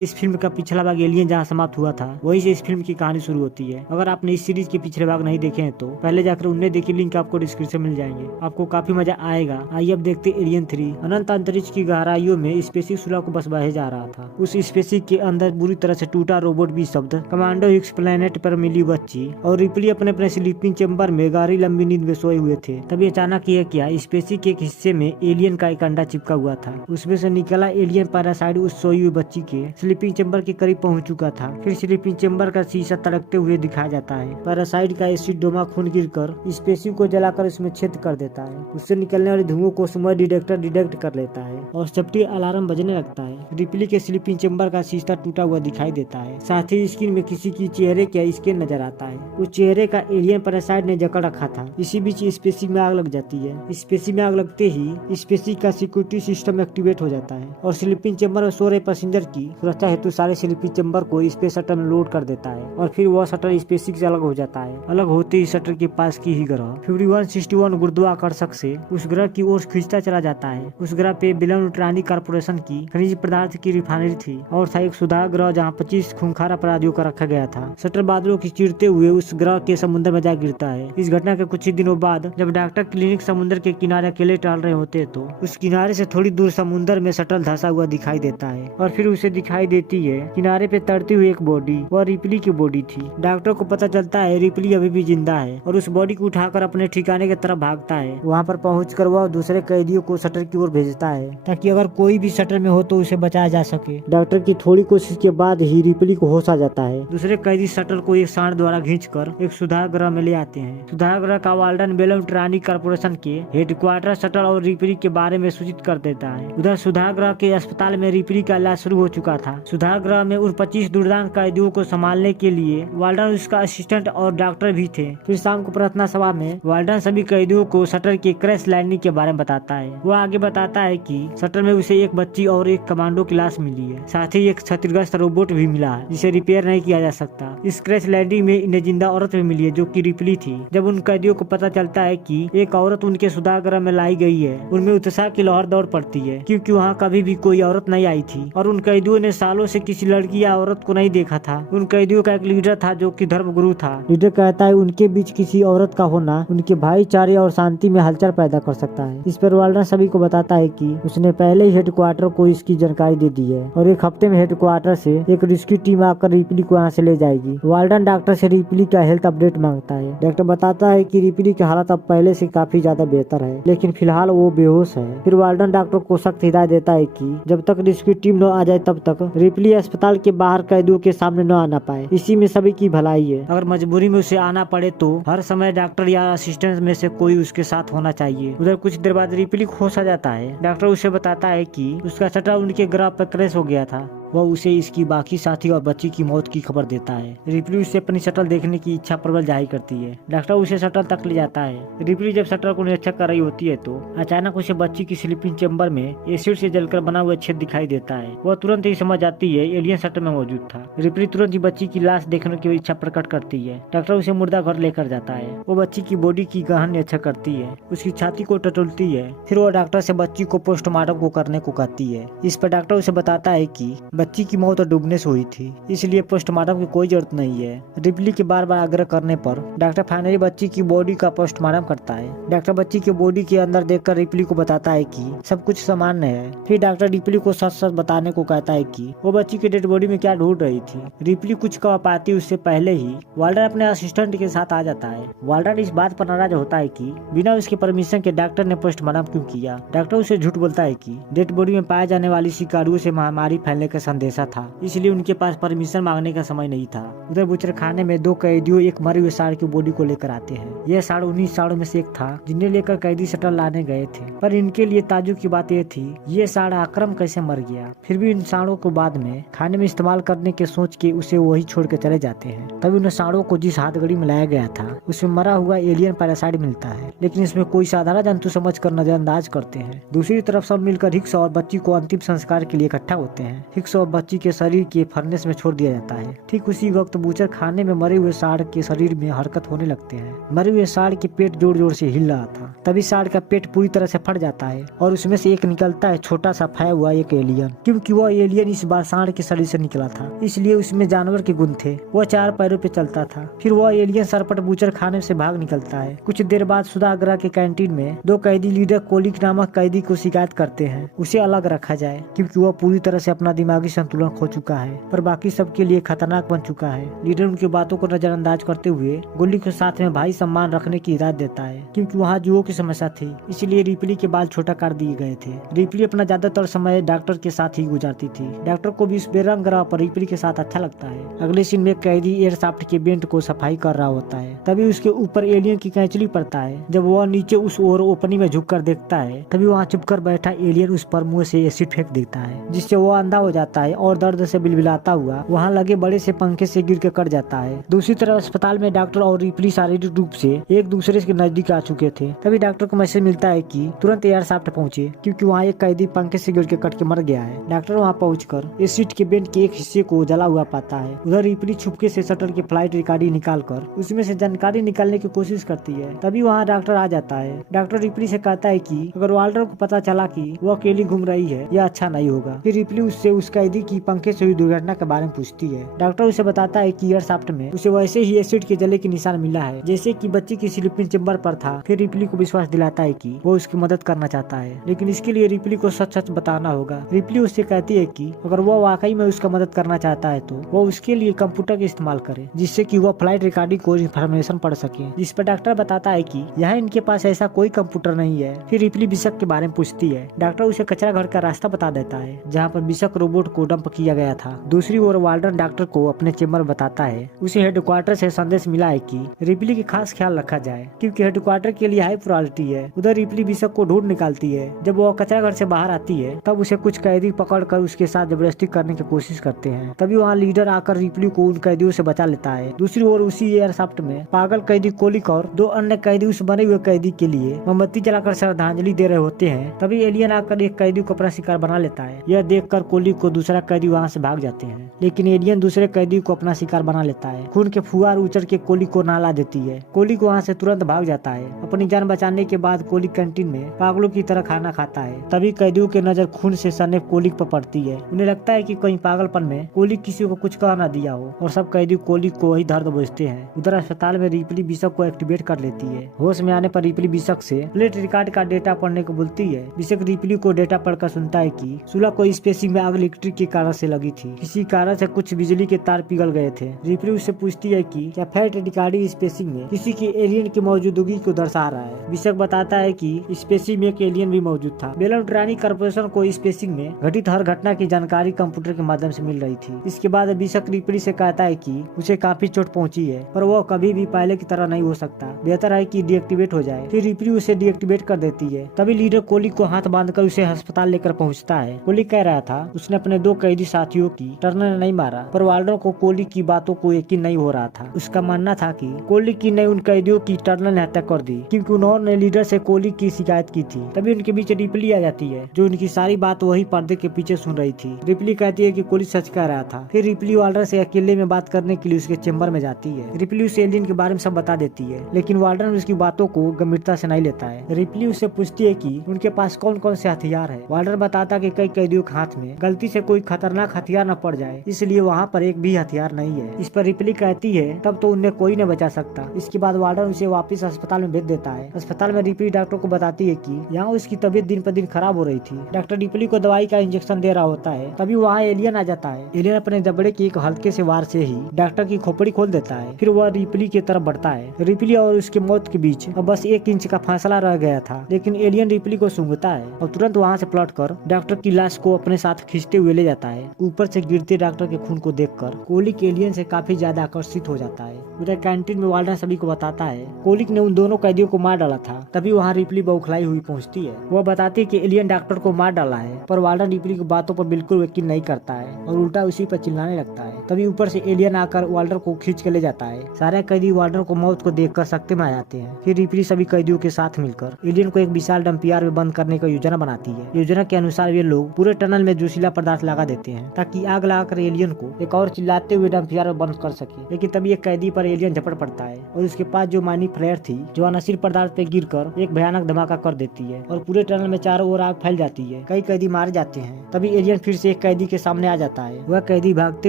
इस फिल्म का पिछला भाग एलियन जहां समाप्त हुआ था वहीं से इस फिल्म की कहानी शुरू होती है। अगर आपने इस सीरीज के पिछले भाग नहीं देखे हैं तो पहले जाकर उन्हें देखिए, लिंक आपको डिस्क्रिप्शन मिल जाएंगे। आपको काफी मजा आएगा। आइए अब देखते एलियन 3। अनंत अंतरिक्ष की गहराइयों में स्पेसिक सुलह को बस बहे जा रहा था। उस स्पेसिक के अंदर बुरी तरह से टूटा रोबोट भी शब्द कमांडो हिक्स प्लेनेट पर मिली बच्ची और रिपली अपने अपने स्लीपिंग चैम्बर में गहरी लंबी नींद में सोए हुए थे। तभी अचानक यह क्या स्पेसिक के एक हिस्से में एलियन का एक अंडा चिपका हुआ था। उसमें से निकला एलियन पैरासाइट उस सोई हुई बच्ची के स्लीपिंग चैम्बर के करीब पहुंच चुका था। फिर स्लीपिंग चैम्बर का शीशा तड़कते हुए दिखाया जाता है। पैरासाइट का एसिड डोमा खून गिरकर स्पेसिक को जलाकर इसमें छेद कर देता है। उससे निकलने वाले धुओं को स्मोक डिटेक्टर डिटेक्ट कर लेता है और सेफ्टी अलार्म बजने लगता है। रिपली के स्लीपिंग चैम्बर का शीशा टूटा हुआ दिखाई देता है। साथ ही स्क्रीन में किसी की चेहरे का स्कैन नजर आता है। उस चेहरे का एलियन पैरासाइट ने जकड़ रखा था। इसी बीच स्पेसिक में आग लग जाती है। स्पेसिक में आग लगते ही स्पेसिक का सिक्योरिटी सिस्टम एक्टिवेट हो जाता है और स्लीपिंग चैम्बर में सो रहे पैसेंजर की सुरक्षा हेतु सारे स्लीपिंग चैम्बर को स्पेस शटल में लोड कर देता है और फिर वह शटल स्पेसिक से अलग हो जाता है। अलग होते ही शटल के पास की ही ग्रह 5161 गुरुत्वाकर्षक से उस ग्रह की ओर खींचता चला जाता है। उस ग्रह पे बेलन उट्रानी कारपोरेशन की खनिज पदार्थ की रिफाइनरी थी और था एक सुधा ग्रह जहाँ 25 खूंखार अपराधियों का रखा गया था। शटल बादलों की चीरते हुए उस ग्रह के समुद्र में जा गिरता है। इस घटना के कुछ ही दिनों बाद जब डॉक्टर क्लिनिक समुद्र के किनारे अकेले टहल रहे होते तो उस किनारे से थोड़ी दूर समुद्र में शटल धंसा हुआ दिखाई देता है और फिर उसे दिखाई देती है किनारे पे तड़ती हुई एक बॉडी। वह रिपली की बॉडी थी। डॉक्टर को पता चलता है रिपली अभी भी जिंदा है और उस बॉडी को उठाकर अपने ठिकाने की तरफ भागता है। वहाँ पर पहुंचकर वह दूसरे कैदियों को शटर की ओर भेजता है ताकि अगर कोई भी शटर में हो तो उसे बचाया जा सके। डॉक्टर की थोड़ी कोशिश के बाद ही रिपली को होश आ जाता है। दूसरे कैदी शटर को एक सांड द्वारा खींचकर एक सुधा ग्रह में ले आते हैं। सुधा ग्रह का वाल्डन बेलम ट्रानी कारपोरेशन के हेडक्वार्टर शटर और रिपली के बारे में सूचित कर देता है। उधर सुधा ग्रह के अस्पताल में रिपली का इलाज शुरू हो चुका था। सुधा ग्रह में उन 25 दुर्दांत कैदियों को संभालने के लिए वाल्डन उसका असिस्टेंट और डॉक्टर भी थे। फिर शाम को प्रार्थना सभा में वाल्डन सभी कैदियों को शटर के क्रैश लैंडिंग के बारे में बताता है। वो आगे बताता है कि शटर में उसे एक बच्ची और एक कमांडो की लाश मिली है। साथ ही एक क्षतिग्रस्त रोबोट भी मिला है जिसे रिपेयर नहीं किया जा सकता। इस क्रैश लैंडिंग में इन्हें जिंदा औरत भी मिली है जो कि रिपली थी। जब उन कैदियों को पता चलता है कि एक औरत उनके सुधा ग्रह में लाई गई है उनमें उत्साह की लहर दौड़ पड़ती है क्योंकि वहाँ कभी भी कोई औरत नहीं आई थी और उन कैदियों ने सालों से किसी लड़की या औरत को नहीं देखा था। उन कैदियों का एक लीडर था जो कि धर्मगुरु था। लीडर कहता है उनके बीच किसी औरत का होना उनके भाईचारे और शांति में हलचल पैदा कर सकता है। इस पर वाल्डन सभी को बताता है कि उसने पहले ही हेडक्वार्टर को इसकी जानकारी दे दी है और एक हफ्ते में हेडक्वार्टर से एक रेस्क्यू टीम आकर रिपली को यहाँ से ले जाएगी। वाल्डन डॉक्टर से रिपली का हेल्थ अपडेट मांगता है। डॉक्टर बताता है कि रिपली की हालत अब पहले से काफी ज्यादा बेहतर है लेकिन फिलहाल वो बेहोश है। फिर वाल्डन डॉक्टर को सख्त हिदायत देता है कि जब तक रेस्क्यू टीम न आ जाए तब तक रिपली अस्पताल के बाहर कैदियों के सामने न आना पाए। इसी में सभी की भलाई है। अगर मजबूरी में उसे आना पड़े तो हर समय डॉक्टर या असिस्टेंट में से कोई उसके साथ होना चाहिए। उधर कुछ देर बाद रिपली होश आ जाता है। डॉक्टर उसे बताता है कि उसका शटर उनके ग्रह पर क्रैश हो गया था। वह उसे इसकी बाकी साथी और बच्ची की मौत की खबर देता है। रिपली उससे अपनी शटल देखने की इच्छा प्रबल जाहिर करती है। डॉक्टर उसे शटल तक ले जाता है। रिपली जब शटल को निरीक्षण कर रही होती है तो अचानक उसे बच्ची की स्लीपिंग चैम्बर में एसिड से जलकर बना हुआ छेद दिखाई देता है। वह तुरंत ही समझ जाती है एलियन शटल में मौजूद था। रिपली तुरंत ही बच्ची की लाश देखने की इच्छा प्रकट करती है। डॉक्टर उसे मुर्दा घर लेकर जाता है। वो बच्ची की बॉडी की गहन निरीक्षण करती है, उसकी छाती को टटोलती है। फिर वो डॉक्टर से बच्ची को पोस्टमार्टम को करने को कहती है। इस पर डॉक्टर उसे बताता है कि बच्ची की मौत डूबने से हुई थी इसलिए पोस्टमार्टम की कोई जरूरत नहीं है। रिपली के बार बार आग्रह करने पर डॉक्टर फाइनली बच्ची की बॉडी का पोस्टमार्टम करता है। डॉक्टर बच्ची की बॉडी के अंदर देखकर रिपली को बताता है कि सब कुछ सामान्य है। फिर डॉक्टर रिपली को सच सच बताने को कहता है कि वो बच्ची की डेड बॉडी में क्या ढूंढ रही थी। रिपली कुछ कह पाती उससे पहले ही वाल्डन अपने असिस्टेंट के साथ आ जाता है। वाल्डन इस बात पर नाराज होता है कि बिना उसके परमिशन के डॉक्टर ने पोस्टमार्टम क्यों किया। डॉक्टर उसे झूठ बोलता है कि डेड बॉडी में पाए जाने वाली शिकारियों से महामारी फैलने का संदेशा था इसलिए उनके पास परमिशन मांगने का समय नहीं था। उधर बुचर खाने में दो कैदियों एक मरे हुए सांड की बॉडी को लेकर आते हैं। यह सांड 19 सांडों में से एक था जिन्हें लेकर कैदी शटल लाने गए थे, पर इनके लिए ताजुब की बात यह थी ये सांड आक्रम कैसे मर गया। फिर भी इन सांडों को बाद में खाने में इस्तेमाल करने के सोच के उसे वही छोड़ के चले जाते हैं। तभी उन सांडों को जिस हाथगड़ी में लाया गया था उसमें मरा हुआ एलियन पैरासाइट मिलता है लेकिन इसमें कोई साधारण जंतु समझ कर नजरअंदाज करते हैं। दूसरी तरफ सब मिलकर हिक्स और बच्ची को अंतिम संस्कार के लिए इकट्ठा होते हैं। हिक्स और बच्ची के शरीर के फर्नेस में छोड़ दिया जाता है। ठीक उसी वक्त बूचर खाने में मरे हुए सांड के शरीर में हरकत होने लगते हैं। मरे हुए सांड के पेट जोर जोर से हिल रहा था। तभी सांड का पेट पूरी तरह से फट जाता है और उसमें से एक निकलता है छोटा सा फैया हुआ एक एलियन। क्योंकि वह एलियन इस बार सांड के शरीर से निकला था, इसलिए उसमें जानवर के गुण थे। वह 4 पैरों पे चलता था। फिर वह एलियन सरपट बूचर खाने से भाग निकलता है। कुछ देर बाद सुधागृह के कैंटीन में 2 कैदी लीडर कोलिक नामक कैदी को शिकायत करते हैं उसे अलग रखा जाए, क्योंकि वह पूरी तरह से अपना दिमागी संतुलन खो चुका है पर बाकी सबके लिए खतरनाक बन चुका है। लीडर उनकी बातों को नजरअंदाज करते हुए गोली को साथ में भाई सम्मान रखने की हिदायत देता है, क्योंकि वहाँ जुओं की समस्या थी, इसलिए रिपली के बाल छोटा कर दिए गए थे। रिपली अपना ज्यादातर समय डॉक्टर के साथ ही गुजारती थी। डॉक्टर को भी इस बेरंग ग्रह पर रिपली के साथ अच्छा लगता है। अगले सीन में कैदी एयरशाफ्ट के बेंट को सफाई कर रहा होता है। तभी उसके ऊपर एलियन की कैंचली पड़ता है। जब वह नीचे उस ओर ओपनिंग में झुककर देखता है तभी वहाँ चुपकर बैठा एलियन उस पर मुंह से एसिड फेंक देता है, जिससे वह अंधा हो जाता है और दर्द से बिलबिलाता हुआ वहाँ लगे बड़े से पंखे से गिर के कट जाता है। दूसरी तरफ अस्पताल में डॉक्टर और रिपली शारीरिक रूप से एक दूसरे के नजदीक आ चुके थे। तभी डॉक्टर को मैसेज मिलता है कि तुरंत एयरशाफ्ट पहुंचे, क्योंकि वहाँ एक कैदी पंखे से गिर के कट के मर गया है। डॉक्टर वहाँ पहुंचकर एसिड के बेंट के एक हिस्से को जला हुआ पाता है। उधर रिपली छुपके से शटल की फ्लाइट रिकॉर्डिंग निकालकर उसमें से जानकारी निकालने की कोशिश करती है। तभी वहाँ डॉक्टर आ जाता है। डॉक्टर रिपली से कहता है कि अगर वाल्टर को पता चला कि वो अकेली घूम रही है यह अच्छा नहीं होगा। फिर रिपली उससे उस कैदी की पंखे से हुई दुर्घटना के बारे में पूछती है। डॉक्टर उसे बताता है कि एयरशाफ्ट में उसे वैसे ही एसिड के जले के निशान मिला है जैसे कि बच्ची की स्लीपिंग चेम्बर पर था। फिर रिपली को विश्वास दिलाता है कि वो उसकी मदद करना चाहता है, लेकिन इसके लिए रिपली को सच सच बताना होगा। रिपली उससे कहती है कि अगर वो वाकई में उसका मदद करना चाहता है तो वो उसके लिए कंप्यूटर का इस्तेमाल करे, जिससे कि वो फ्लाइट रिकॉर्डिंग को इन्फॉर्मेशन पढ़ सके। जिस पर डॉक्टर बताता है कि यहाँ इनके पास ऐसा कोई कंप्यूटर नहीं है। फिर रिपली बिशप के बारे में पूछती है। डॉक्टर उसे कचरा घर का रास्ता बता देता है जहाँ पर बिशप रोबोट को डंप किया गया था। दूसरी ओर वाल्डन डॉक्टर को अपने चेम्बर बताता है उसे हेडक्वार्टर से संदेश मिला है कि रिपली की खास ख्याल रखा जाए, क्योंकि हेडक्वार्टर के लिए हाई प्रायोरिटी है। उधर रिपली बिशप को ढूंढ निकालती है। जब वो कचरा घर से बाहर आती है तब उसे कुछ कैदी पकड़कर उसके साथ जबरदस्ती करने की कोशिश करते हैं। तभी वहाँ लीडर आकर रिपली को उन कैदियों से बचा लेता है। दूसरी ओर उसी एयरशाफ्ट में पागल कैदी कोलिक और 2 अन्य कैदी उस बने हुए कैदी के लिए मोमबत्ती जलाकर श्रद्धांजलि दे रहे होते हैं। तभी एलियन आकर एक कैदी को अपना शिकार बना लेता है। यह देखकर कोलिक को दूसरा कैदी वहाँ से भाग जाते हैं, लेकिन एलियन दूसरे कैदी को अपना शिकार बना लेता है। खून के फुहार उछल के कोलिक को नहला देती है। कोलिक वहाँ से तुरंत भाग जाता है। अपनी जान बचाने के बाद कोलिक कैंटीन में पागलों की तरह खाना खाता है। तभी कैदियों की नजर खून से सने कोलिक पर पड़ती है। उन्हें लगता है कि कहीं पागलपन में कोलिक किसी को कुछ कह न दिया हो और सब कैदी कोलिक को वही दर्द बुझते हैं। उधर अस्पताल में रिपली बिशप को एक्टिवेट कर लेती है। होश में आने पर रिपली बिशप से प्लेट रिकॉर्ड का डेटा पढ़ने को बोलती है। बिशप रिपली को डेटा पढ़कर सुनता है कि सुलह को स्पेसिंग में आग इलेक्ट्रिक के कारण से लगी थी। किसी कारण से कुछ बिजली के तार पिघल गए थे। रिपली उससे पूछती है कि क्या फ्लैट रिकॉर्डिंग स्पेसिंग में किसी की एलियन की मौजूदगी को दर्शा रहा है। बिशप बताता है कि स्पेसिंग में एक एलियन भी मौजूद था। बेलमट्रानी कॉर्पोरेशन को स्पेसिंग में घटित हर घटना की जानकारी कंप्यूटर के माध्यम से मिल रही थी। इसके बाद बिशप रिपली से कहता है कि उसे काफी चोट पहुंची है पर वो कभी भी पहले की तरह नहीं हो सकता। बेहतर है कि डीएक्टिवेट हो जाए। फिर रिपली उसे डीएक्टिवेट कर देती है। तभी लीडर कोलिक को हाथ बांधकर उसे अस्पताल लेकर पहुंचता है। कोलिक कह रहा था उसने अपने 2 कैदी साथियों की टर्नर ने नहीं मारा, पर वाल्डर को कोलिक की बातों को यकीन नहीं हो रहा था। उसका मानना था कि कोलिक की ने उन कैदियों की टर्नर ने हत्या कर दी, क्योंकि उन्होंने लीडर से कोलिक की शिकायत की थी। तभी उनके बीच रिपली आ जाती है जो उनकी सारी बात वही पर्दे के पीछे सुन रही थी। रिपली कहती है कि कोलिक सच कह रहा था। फिर रिपली वाल्डर से अकेले में बात करने के लिए उसके चेम्बर में जाती है। रिपली उस एलियन के बारे में सब बता देती है, लेकिन वाल्डर उसकी बातों को गंभीरता से नहीं लेता है। रिपली उससे पूछती है कि उनके पास कौन कौन से हथियार है। वाल्डर बताता कि कई कैदियों के हाथ में गलती से कोई खतरनाक हथियार न पड़ जाए, इसलिए वहाँ पर एक भी हथियार नहीं है। इस पर रिपली कहती है तब तो उन्हें कोई न बचा सकता। इसके बाद वाल्डर उसे वापस अस्पताल में भेज देता है। अस्पताल में रिपली डॉक्टर को बताती है कि यहाँ उसकी तबीयत दिन पर दिन खराब हो रही थी। डॉक्टर रिपली को दवाई का इंजेक्शन दे रहा होता है। तभी वहाँ एलियन आ जाता है। एलियन अपने जबड़े के एक हल्के से वार से ही डॉक्टर की खोपड़ी खोल देता है। फिर वह रिपली की तरफ बढ़ता है। रिपली और उसकी मौत के बीच अब बस 1 इंच का फासला रह गया था, लेकिन एलियन रिपली को सूंघता है और तुरंत वहाँ से पलट कर डॉक्टर की लाश को अपने साथ खींचते हुए ले जाता है। ऊपर से गिरते डॉक्टर के खून को देखकर कोलिक एलियन से काफी ज्यादा आकर्षित हो जाता है। उधर कैंटीन में वाल्डर सभी को बताता है कोलिक ने उन दोनों कैदियों को मार डाला था। तभी वहाँ रिपली बौखलाई हुई पहुँचती है। वह बताती है कि एलियन डॉक्टर को मार डाला है, पर वाल्डर रिपली की बातों पर बिल्कुल यकीन नहीं करता है और उल्टा उसी पर चिल्लाने लगता है। तभी ऊपर से एलियन आकर वाल्डर को खींच के ले जाता है। सारे कैदी वाल्डर को मौत को देखकर सख्ते में आ जाते हैं। फिर रिपली सभी कैदियों के साथ मिलकर एलियन को एक विशाल डंपियार में बंद करने का योजना बनाती है। योजना के अनुसार वे लोग पूरे टनल में जोशीला पदार्थ लगा देते हैं ताकि आग लगाकर एलियन को एक और चिल्लाते हुए डंपियर में बंद कर सके। लेकिन तभी एक कैदी पर एलियन झपट पड़ता है और उसके पास जो माइनिंग फ्लेयर थी जो अनसील पदार्थ पे गिरकर एक भयानक धमाका कर देती है और पूरे टनल में चारों ओर आग फैल जाती है। कई कैदी मारे जाते हैं। तभी एलियन फिर से एक कैदी के सामने आ जाता है। वह कैदी भागते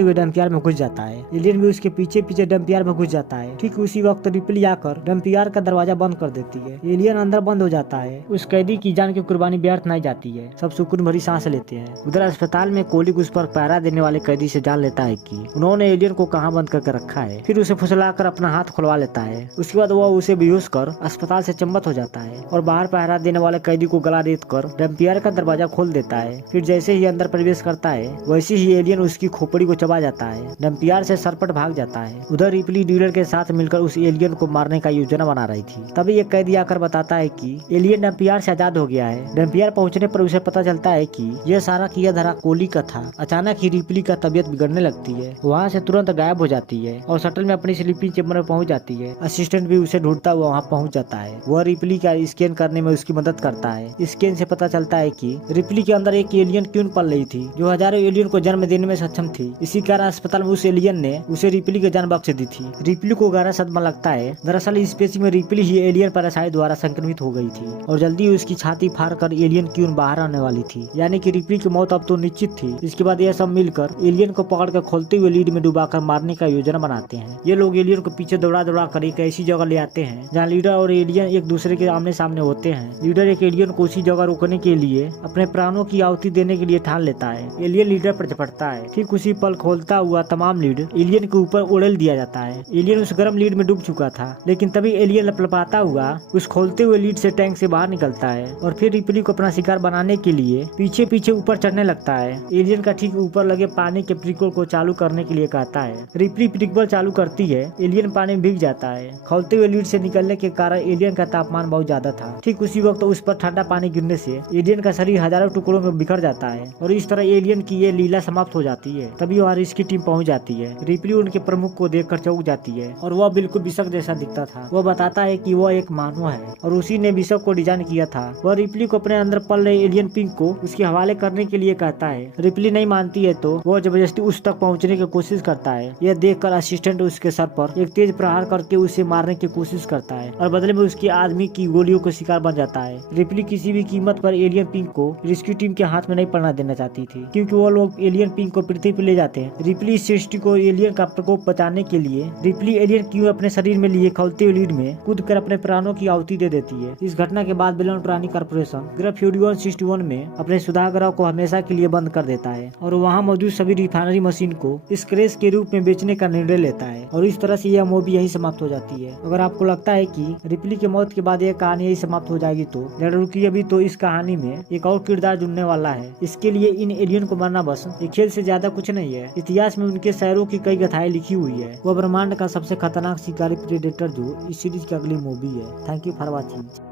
हुए डंपियर में घुस जाता है। एलियन भी उसके पीछे पीछे डंपियर में घुस जाता है। ठीक उसी वक्त रिप्ली आकर डंपियर का दरवाजा बंद कर देती है। एलियन अंदर बंद हो जाता है। उस कैदी की जान की कुर्बानी व्यर्थ नहीं जाती है। सब सुकून भरी सांस लेते हैं। उधर अस्पताल में कोलिक उस पर पहरा देने वाले कैदी से जान लेता है कि उन्होंने एलियन को कहां बंद करके रखा है। फिर उसे फुसलाकर अपना हाथ खुलवा लेता है। उसके बाद वह उसे बेहोश कर अस्पताल से चंबत हो जाता है और बाहर पहरा देने वाले कैदी को गला रेत कर डंपियर का दरवाजा खोल देता है। फिर जैसे ही अंदर प्रवेश करता है वैसे ही एलियन उसकी खोपड़ी को चबा जाता है। डंपियर से सरपट भाग जाता है। उधर रिप्ली डीलर के साथ मिलकर उस एलियन को मारने का योजना बना रही थी। तभी एक कैदी आकर बताता है कि एलियन डंपियर से आजाद हो गया है। डंपियर पहुंचने पर उसे पता चलता है कि यह सारा किया धरा कोली का था। अचानक ही रिप्ली का तबीयत बिगड़ने लगती है। वहाँ से तुरंत गायब हो जाती है और शटल में अपनी स्लीपिंग चेम्बर में पहुंच जाती है। असिस्टेंट भी उसे ढूंढता हुआ वहाँ पहुंच जाता है। वह रिप्ली का स्कैन करने में उसकी मदद करता है। स्कैन से पता चलता है कि रिप्ली के अंदर एक एलियन क्यों पल रही थी जो हजारों एलियन को जन्म देने में सक्षम थी। इसी कारण अस्पताल में उस एलियन ने उसे रिप्ली की जान बख्श दी थी। रिप्ली को गहरा सदमा लगता है। दरअसल इस स्पेसी में रिप्ली ही एलियन पैरासाइट द्वारा संक्रमित हो गई थी और जल्दी उसकी छाती फाड़ कर एलियन क्यों बाहर आने वाली थी। यानी कि रिप्ली की मौत अब तो निश्चित थी। इसके बाद यह सब मिलकर एलियन को पकड़ कर खोलते हुए लीड में डुबाकर मारने का योजना बनाते हैं। ये लोग एलियन को पीछे दौड़ा दौड़ा कर एक ऐसी जगह ले आते हैं जहाँ लीडर और एलियन एक दूसरे के आमने सामने होते हैं। लीडर एक एलियन को उसी जगह रोकने के लिए अपने प्राणों की आहुति देने के लिए ठान लेता है। एलियन लीडर पर झपटता है। ठीक उसी पल खोलता हुआ तमाम लीड एलियन के ऊपर उड़ेल दिया जाता है। एलियन उस गर्म लीड में डूब चुका था। लेकिन तभी एलियन लपलपाता हुआ उस खोलते हुए लीड से टैंक से बाहर निकलता है और फिर रिप्ली को अपना शिकार बनाने के लिए पीछे पीछे ऊपर चढ़ने लगता है। एलियन का ठीक ऊपर लगे पानी के प्रिकल को चालू करने के लिए कहता है। रिप्ली प्रिकल चालू करती है। एलियन पानी में भीग जाता है। खोलते हुए लीड से निकलने के कारण एलियन का तापमान बहुत ज्यादा था। ठीक उसी वक्त उस पर ठंडा पानी गिरने से एलियन का शरीर हजारों टुकड़ों में बिखर जाता है और इस तरह एलियन की ये लीला समाप्त हो जाती है। तभी वहाँ इसकी टीम पहुंच जाती है। रिप्ली उनके प्रमुख को देखकर चौंक जाती है और वह बिल्कुल बिशप जैसा दिखता था। वह बताता है कि वह एक मानव है और उसी ने बिशप को डिजाइन किया था। वह रिप्ली को अपने अंदर पल रहे एलियन पिंक को उसके हवाले करने के लिए कहता है। रिप्ली नहीं मानती है तो वह जबरदस्ती उस तक पहुंचने की कोशिश करता है। यह देखकर असिस्टेंट उसके सर पर एक तेज प्रहार करके उसे मारने की कोशिश करता है और बदले में उसके आदमी की गोलियों का शिकार बन जाता है। रिप्ली किसी भी कीमत पर एलियन पिंक को रेस्क्यू टीम के हाथ में नहीं पड़ना देना चाहती थी क्योंकि वो लोग एलियन पिंक को पृथ्वी पर ले जाते हैं। रिप्ली इस सृष्टि को एलियन का प्रकोप बचाने के लिए रिप्ली एलियन क्यों अपने शरीर में लिए खोलते हुए लीड में कूद कर अपने प्राणों की आहुति दे देती है। इस घटना के बाद बेलन प्राणी कॉर्पोरेशन ग्रह फ्यूडियन 61 में अपने सुधागृह को हमेशा के लिए बंद कर देता है और वहाँ मौजूद सभी रिफाइनरी मशीन को स्क्रैच के रूप में बेचने का निर्णय लेता है और इस तरह से यह मूवी यही समाप्त हो जाती है। अगर आपको लगता है कि रिप्ली की मौत के बाद यह कहानी यही समाप्त हो जाएगी तो जरा रुकिए, अभी तो इस कहानी में एक और किरदार जुड़ने वाला है। इसके लिए इन एलियन को मारना बस एक खेल से ज्यादा कुछ नहीं है। इतिहास में उनके शहरों की कई कथाएं लिखी हुई है। वह ब्रह्मांड का सबसे खतरनाक शिकारी प्रेडेटर जो इस सीरीज की अगली मूवी है। Thank you for watching.